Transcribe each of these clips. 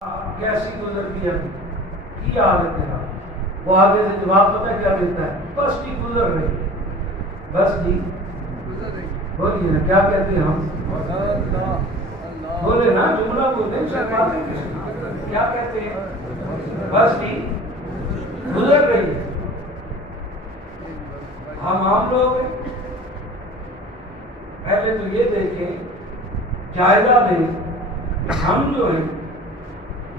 کیسی گزرتی ہے کی حال ہے تیرا؟ وہ آگے سے جواب پتہ کیا دیتا ہے؟ بس جی گزر رہی ہے. بس جی بولیے نا کیا کہتے ہیں ہم؟ بولے نا جملہ بولتے ہیں. کیا کہتے ہیں؟ بس جی گزر رہی ہے. ہم عام لوگ ہیں. پہلے تو یہ دیکھیں جائزہ لیں ہم جو ہیں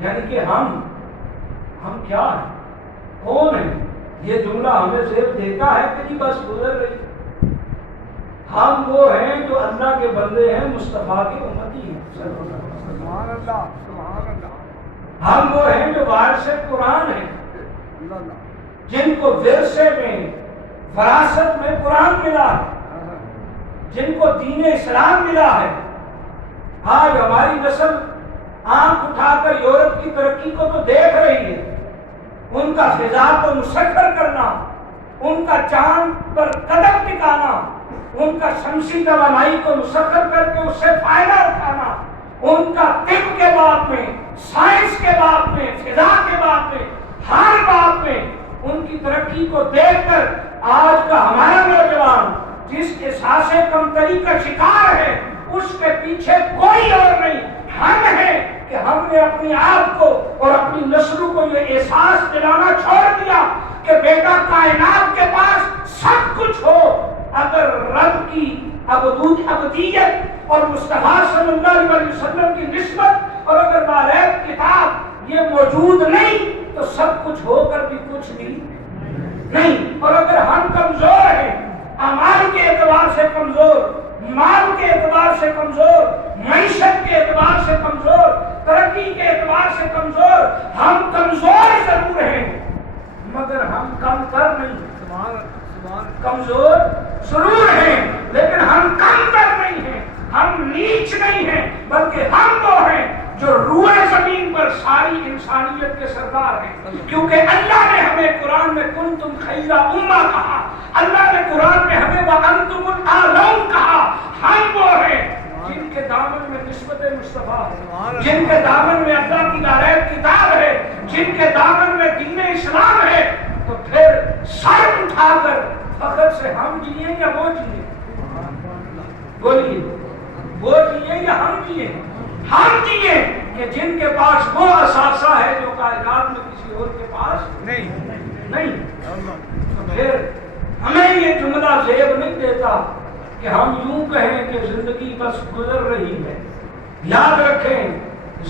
یعنی کہ ہم کیا ہیں کون ہیں. یہ جملہ ہمیں صرف دیتا ہے کہ جی بس گزر رہی. ہم وہ ہیں جو اللہ کے بندے ہیں مصطفیٰ کے امتی ہیں. سبحان اللہ سبحان اللہ. ہم وہ ہیں جو وارث قرآن ہیں جن کو ورثے میں وراثت میں قرآن ملا ہے جن کو دین اسلام ملا ہے. آج ہماری نسل آنکھ اٹھا کر یورپ کی ترقی کو تو دیکھ رہی ہے. ان کا فضا کو مسخر کرنا, ان کا چاند پر قدم ٹکانا, ان کا شمسی توانائی کو مسخر کر کے اس سے فائدہ اٹھانا, ان کا طب کے باب میں, سائنس کے باب میں, فضا کے باب میں, ہر باب میں ان کی ترقی کو دیکھ کر آج کا ہمارا نوجوان جس احساس کمتری کا شکار ہے اس کے پیچھے کوئی اور نہیں ہم ہیں کہ ہم نے اپنی آپ کو اور اپنی نسلوں کو یہ احساس دلانا چھوڑ دیا کہ بیٹا کائنات کے پاس سب کچھ ہو اگر رب کی ابدیت اور مصطفیٰ صلی اللہ علیہ وسلم کی نسبت اور اگر باریک کتاب یہ موجود نہیں تو سب کچھ ہو کر بھی کچھ بھی نہیں. اور اگر ہم کمزور ہیں اعمال کے اعتبار سے کمزور, مال کے اعتبار سے کمزور, معیشت کے اعتبار سے کمزور, ترقی کے اعتبار سے کمزور, ہم کمزور ضرور ہیں مگر ہم کم تر نہیں. کمزور ضرور ہیں لیکن ہم کم تر نہیں ہیں, ہم نیچ نہیں ہیں بلکہ ہم وہ ہیں جو روئے زمین پر ساری انسانیت کے سردار ہیں. کیونکہ اللہ نے ہمیں قرآن میں کنتم خیر امہ کہا, اللہ نے قرآن میں ہمیں وانتم الاعلون کہا. ہم وہ ہیں جن کے دامن میں نسبت مصطفیٰ ہے, جن کے دامن میں اللہ کی دائرہ کتاب ہے, جن کے دامن میں دین اسلام ہے. تو پھر سر اٹھا کر فخر سے ہم جیے یا وہ جیے؟ بولیے وہ جیے یا ہم جیے؟ ہم جیے کہ جن کے پاس وہ اثاثہ ہے جو کائنات میں کسی اور کے پاس نہیں. تو پھر ہمیں یہ جملہ زیب نہیں دیتا کہ ہم یوں کہیں کہ زندگی بس گزر رہی ہے. یاد رکھیں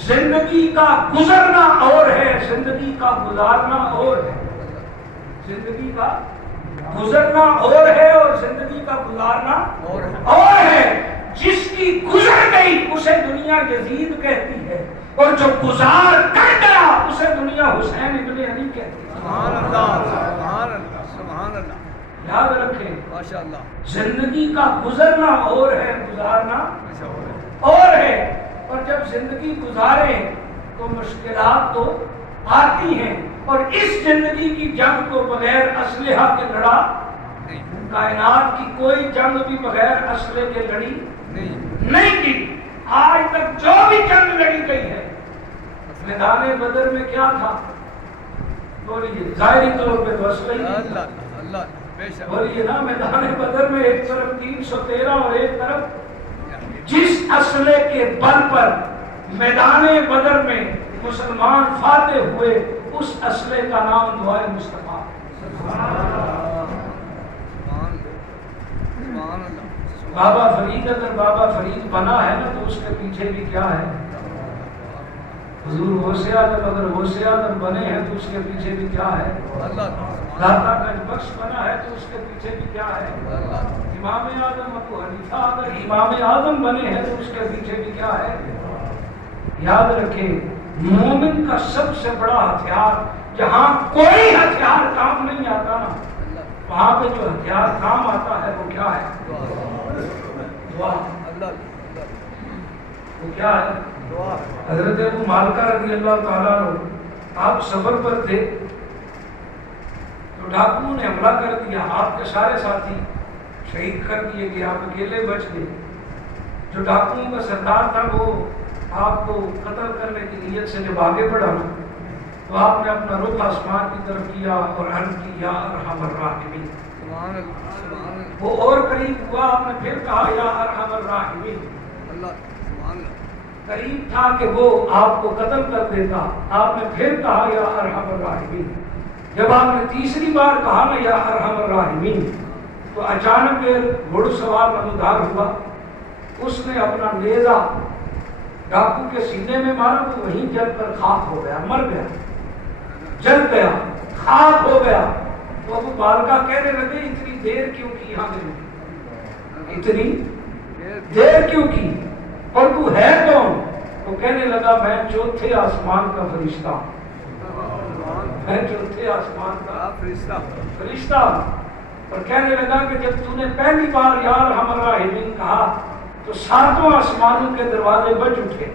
زندگی کا گزرنا اور ہے, زندگی کا گزارنا اور ہے. زندگی کا گزرنا اور ہے اور زندگی کا گزارنا اور ہے. جس کی گزر گئی اسے دنیا یزید کہتی ہے اور جو گزار کر گیا اسے دنیا حسین ابن علی کہتی ہے. سبحان اللہ سبحان اللہ سبحان اللہ. یاد رکھیں ماشاءاللہ زندگی کا گزرنا اور ہے, گزارنا اور ہے. اور جب زندگی گزاریں تو مشکلات تو آتی ہیں اور اس زندگی کی جنگ کو بغیر اسلحہ کے لڑا کائنات کی کوئی جنگ بھی بغیر اسلحے کے لڑی نہیں کی. آج تک جو بھی جنگ لڑی گئی ہے میدان بدر میں کیا تھا بولیے؟ ظاہری طور پہ تو اسلحہ بولیے نا. میدان بدر میں ایک طرف 313 اور ایک طرف جس اسلحے کے بل پر میدان بدر میں مسلمان فاتح ہوئے اس اسلحے کا نام دعائے مصطفیٰ. بابا فرید اگر بابا فرید بنا ہے نا تو اس کے پیچھے بھی کیا ہے؟ حضور غوث اعظم اگر غوث اعظم بنے ہیں تو اس کے پیچھے بھی کیا ہے؟ داتا گنج بخش بنا ہے تو اس کے پیچھے بھی کیا ہے؟ امام اعظم ابو حنیفہ اگر امام اعظم بنے ہیں تو اس کے پیچھے بھی کیا ہے؟ یاد رکھیں مومن کا سب سے بڑا ہتھیار, جہاں کوئی ہتھیار کام نہیں آتا نا وہاں پہ جو ہتھیار کام آتا ہے وہ کیا ہے؟ دعا. وہ کیا ہے؟ حضرت ابو مالکہ رضی اللہ تعالیٰ عنہ آپ سفر پر تھے تو ڈاکوؤں نے حملہ کر دیا, آپ کے سارے ساتھی شہید کر دیے گئے, آپ اکیلے بچ گئے. جو ڈاکوؤں کا سردار تھا وہ آپ کو قتل کرنے کی نیت سے جب آگے بڑھا تو آپ نے اپنا رخ آسمان کی طرف کیا اور عرض کی یا ارحم الراحمین. سبحان اللہ سبحان اللہ وہ اور قریب ہوا, آپ نے پھر کہا یا ارحم الراحمین. اللہ سبحان اللہ قریب تھا کہ وہ آپ کو قتل کر دیتا, آپ نے پھر کہا یا ارحم الراحمین. جب آپ نے تیسری بار کہا نا یا ارحم الراحمین تو اچانک گھڑ سوار نمودار ہوا, اس نے اپنا نیزہ ڈاکو کے سینے میں مارا تو وہیں جل کر خاک ہو گیا, مر گیا, جل گیا, خاک ہو گیا. تو ابو بارگاہ کہنے لگے اتنی دیر کیوں کی یہاں میں, اتنی دیر کیوں کی, اور تو ہے کون؟ تو کہنے لگا میں چوتھے آسمان کا فرشتہ ہوں, میں چوتھے آسمان کا فرشتہ. اور کہنے لگا کہ جب تو نے پہلی بار یا ارحم الراحمین کہا تو ساتوں آسمانوں کے دروازے بج اٹھے.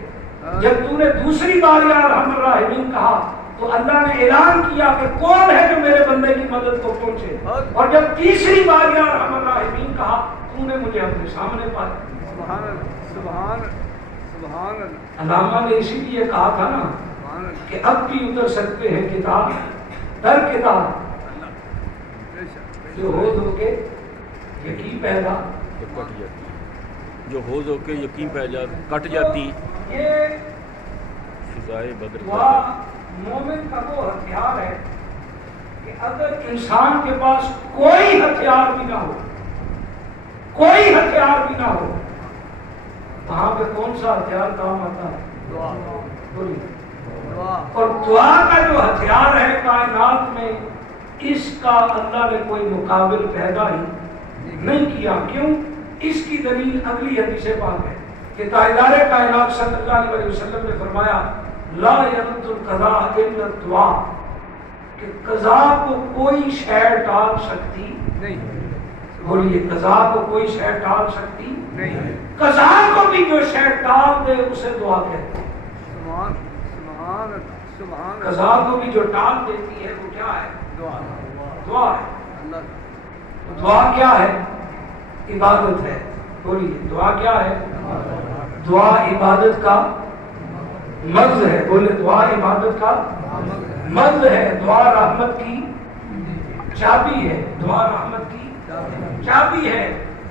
جب تو نے دوسری بار یا ارحم الراحمین کہا تو اللہ نے اعلان کیا کہ کون ہے جو میرے بندے کی مدد کو پہنچے. اور جب تیسری بار یا ارحم الراحمین کہا تو نے مجھے اپنے سامنے پایا. سبحان اللہ سبحان سبحان اللہ. علامہ نے اسی لیے کہا تھا نا سبحان اللہ کہ اب بھی اتر سکتے ہیں کتاب در کتاب, جو ہو کے یقین پیدا کٹ جاتی, جو ہو کے یقین پہ کٹ جاتی. یہ فضائے بدر دعا مومن کا وہ ہتھیار ہے کہ اگر انسان کے پاس کوئی ہتھیار بھی نہ ہو, کوئی ہتھیار بھی نہ ہو, وہاں پہ کون سا ہتھیار کام آتا ہے؟ دعا بولیے. دعا اور دعا کا جو ہتھیار ہے کائنات میں, اس کا اللہ نے کوئی مقابل پیدا ہی نہیں کیا. کیوں؟ اس کی دلیل اگلی حدیث پاک ہے کہ تاجدار کائنات صلی اللہ علیہ وسلم نے فرمایا لا يرد القضاء الا الدعاء, کہ قضاء کو کوئی شے ٹال سکتی نہیں. بولیے, قضاء کو کوئی شے ٹال سکتی نہیں. قضاء کو بھی جو شے ٹال دے اسے دعا کہتے ہیں. سبحان سبحان اللہ سبحان اللہ. قضاء کو بھی جو ٹال دیتی ہے وہ کیا ہے؟ دعا دعا ہے. اللہ دعا کیا ہے؟ عبادت ہے. بولیے, دعا کیا ہے؟ دعا عبادت کا مرض ہے. بولے, دعا عبادت کا مرض ہے. دعا رحمت کی چابی ہے. دعا رحمت کی چابی ہے.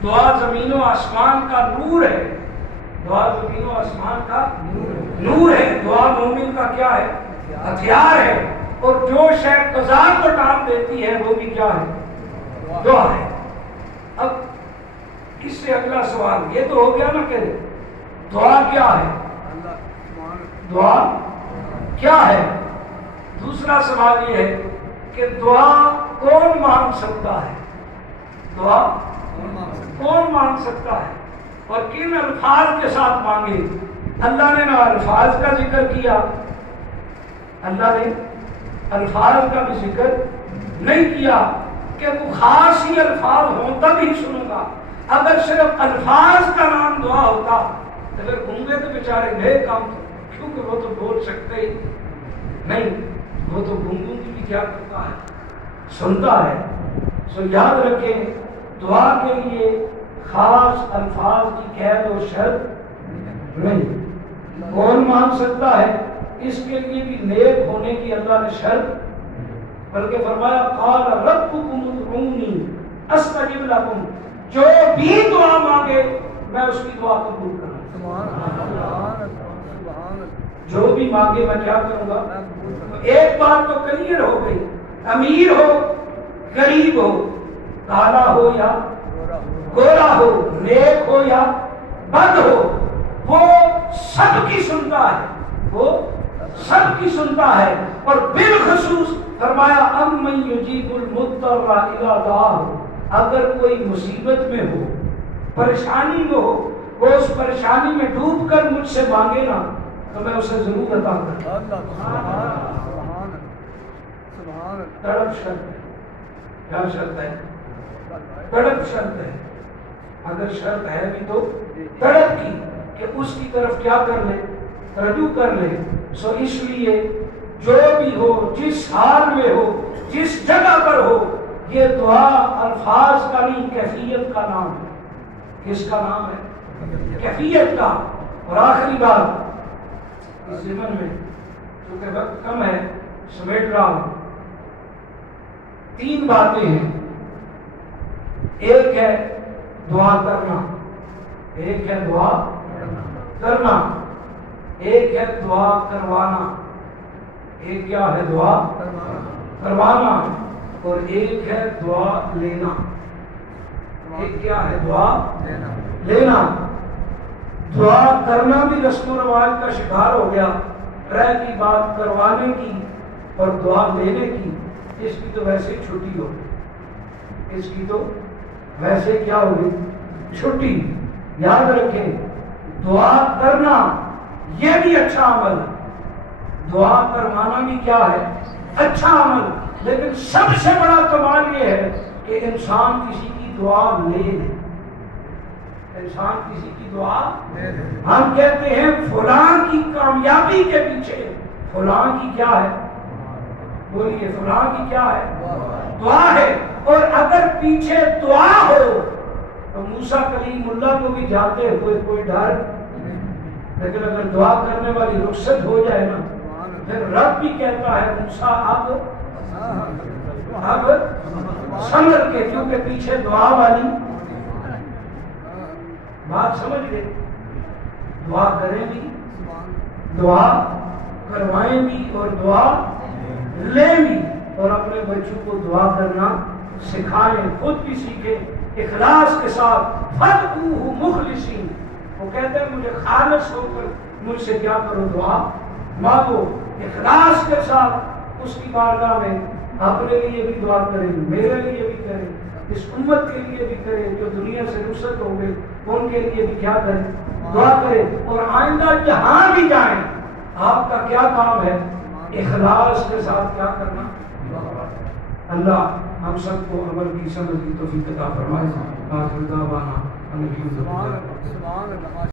دعا زمین و آسمان کا نور ہے. دعا زمین و آسمان کا نور ہے. دعا مومن کا کیا ہے؟ ہتھیار ہے. اور جو شے قضا کو ٹال دیتی ہے وہ بھی کیا ہے؟ دعا ہے. اب اس سے اگلا سوال یہ تو ہو گیا نا کہ دعا کیا ہے, اللہ سبحان اللہ. دعا کیا ہے. دوسرا سوال یہ ہے کہ دعا کون مانگ سکتا ہے, دعا کون مانگ سکتا ہے اور کن الفاظ کے ساتھ مانگے. اللہ نے نہ الفاظ کا ذکر کیا, اللہ نے الفاظ کا بھی ذکر نہیں کیا کہ وہ خاص ہی الفاظ ہوں تب ہی سنوں گا. اگر صرف الفاظ کا نام دعا ہوتا تو پھر گونگے تو بیچارے گئے کام, کیونکہ وہ تو بول سکتے ہی نہیں, وہ تو گونگوں کی بھی کیا کرتا ہے, سنتا ہے. سو یاد رکھیں, دعا کے لیے خاص الفاظ کی قید و شرط نہیں. کون مان سکتا ہے؟ اس کے لیے بھی نیک ہونے کی اللہ نے شرط, بلکہ فرمایا قال ربکم ادعونی استجب لکم, جو بھی دعا مانگے میں اس کی دعا قبول کروں. سبحان اللہ سبحان اللہ. جو بھی مانگے میں کیا کروں گا. ایک بات تو کلیئر ہو گئی, امیر ہو غریب ہو, کالا ہو یا گورا ہو, نیک ہو یا بد ہو, وہ سب کی سنتا ہے, وہ سب کی سنتا ہے. اور بالخصوص فرمایا امن یجیب المضطر اذا دعاہ, اگر کوئی مصیبت میں ہو, پریشانی میں ہو, وہ اس پریشانی میں ڈوب کر مجھ سے مانگے نا تو میں اسے ضرور عطا کروں. اللہ سبحان سبحان اللہ. تڑپ شرط ہے. کیا شرط ہے؟ تڑپ شرط ہے. اگر شرط ہے بھی تو تڑپ کی کہ اس کی طرف کیا کر لے, رجوع کر لے. سو اس لیے جو بھی ہو, جس حال میں ہو, جس جگہ پر ہو, یہ دعا الفاظ کا نہیں کیفیت کا نام ہے. کس کا نام ہے؟ کیفیت کا. اور آخری بات, اس ضمن میں کیونکہ وقت کم ہے سمیٹ رہا ہوں. 3 باتیں ہیں. ایک ہے دعا کرنا, ایک ہے دعا کرنا, ایک ہے دعا کروانا. ایک کیا ہے؟ دعا کروانا. اور ایک ہے دعا لینا. ایک کیا ہے؟ دعا لینا. دعا کرنا بھی رسم و رواج کا شکار ہو گیا. رہ کی بات کروانے کی اور دعا لینے کی, اس کی تو ویسے چھٹی ہو, اس کی تو ویسے کیا ہوگی؟ چھٹی. یاد رکھیں, دعا کرنا یہ بھی اچھا عمل ہے, دعا کروانا بھی کیا ہے؟ اچھا عمل. لیکن سب سے بڑا کمال یہ ہے کہ انسان کسی کی دعا لے لے. انسان کسی کی دعا, ہم کہتے ہیں فلاں کی کامیابی کے پیچھے فلاں کی کیا ہے؟ بولیے, فلاں کی کیا ہے؟ دعا ہے. اور اگر پیچھے دعا ہو تو موسیٰ کلیم اللہ کو بھی جاتے ہوئے کوئی ڈر, لیکن اگر دعا کرنے والی رخصت ہو جائے نا, پھر رب بھی کہتا ہے موسیٰ اب سمجھ کے, کیونکہ پیچھے دعا والی بات سمجھ گئے. دعا کریں بھی, دعا کروائیں بھی, اور دعا لیں بھی. اور اپنے بچوں کو دعا کرنا سکھائیں, خود بھی سیکھیں اخلاص کے ساتھ. فَادْعُوهُ مُخْلِصِينَ, وہ کہتے ہیں مجھے خالص ہو کر مجھ سے کیا کرو؟ دعا مانگو. اخلاص کے ساتھ اس کی بارگاہ میں اپنے لیے بھی دعا کریں, میرے لیے بھی کریں, اس امت کے لیے بھی کریں جو دنیا سے رخصت ہو گئے, ان کے لیے بھی کیا کریں؟ دعا کریں. اور آئندہ جہاں بھی جائیں آپ کا کیا کام ہے؟ اخلاص کے ساتھ کیا کرنا. اللہ ہم سب کو عمل کی سمجھ کی توفیق عطا فرمائے. آخر دعوانا الحمدللہ.